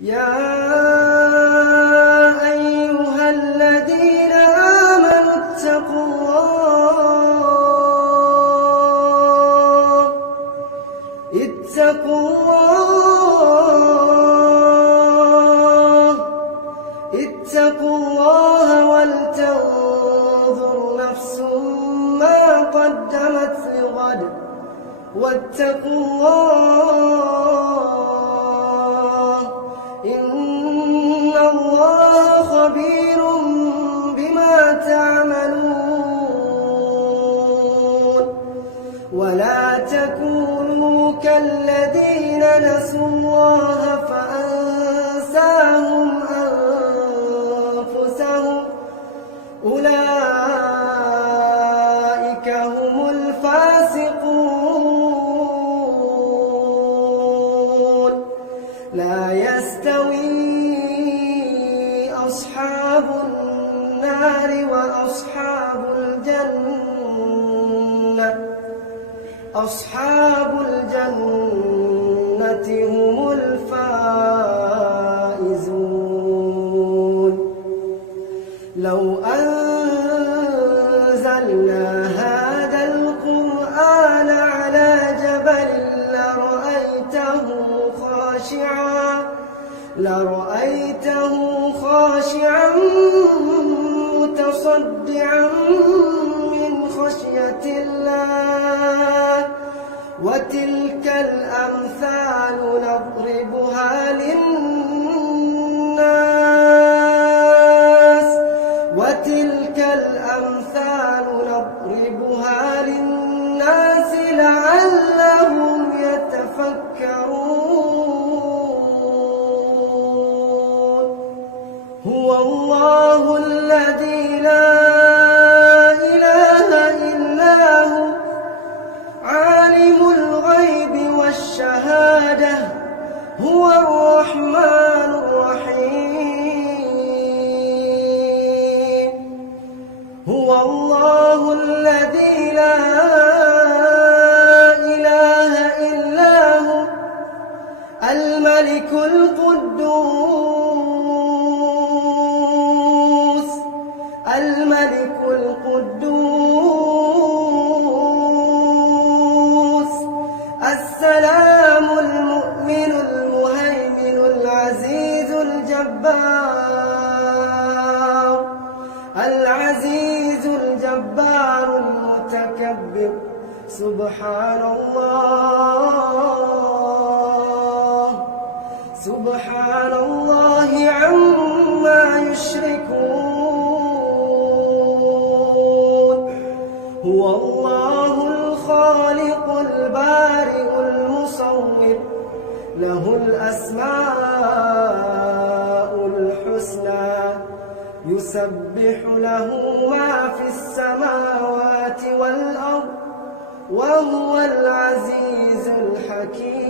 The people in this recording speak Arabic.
يا أيها الذين آمنوا اتقوا الله ولتنظر نفس ما قدمت لغد واتقوا الله إن الله خبير بما تعملون ولا تكونوا كالذين نسوا الله فأنساهم أنفسهم أولئك هم الفاسقون لا يستوي أصحاب النار وأصحاب الجنة أصحاب الجنة هم الفائزون لو أنزلنا هذا القرآن على جبل لرأيته خاشعا متصدعا من خشية الله وتلك الأمثال نضربها للناس لعلهم يتفكرون هو الله الذي لا إله إلا هو عالم الغيب والشهادة هو الرحمن الرحيم هو الله الذي لا إله إلا هو الملك القدوس السلام المؤمن المهيمن العزيز الجبار المتكبر سبحان الله عما يشركون هو الله الخالق البارئ المصور له الأسماء الحسنى يسبح له ما في السماوات والأرض وهو العزيز الحكيم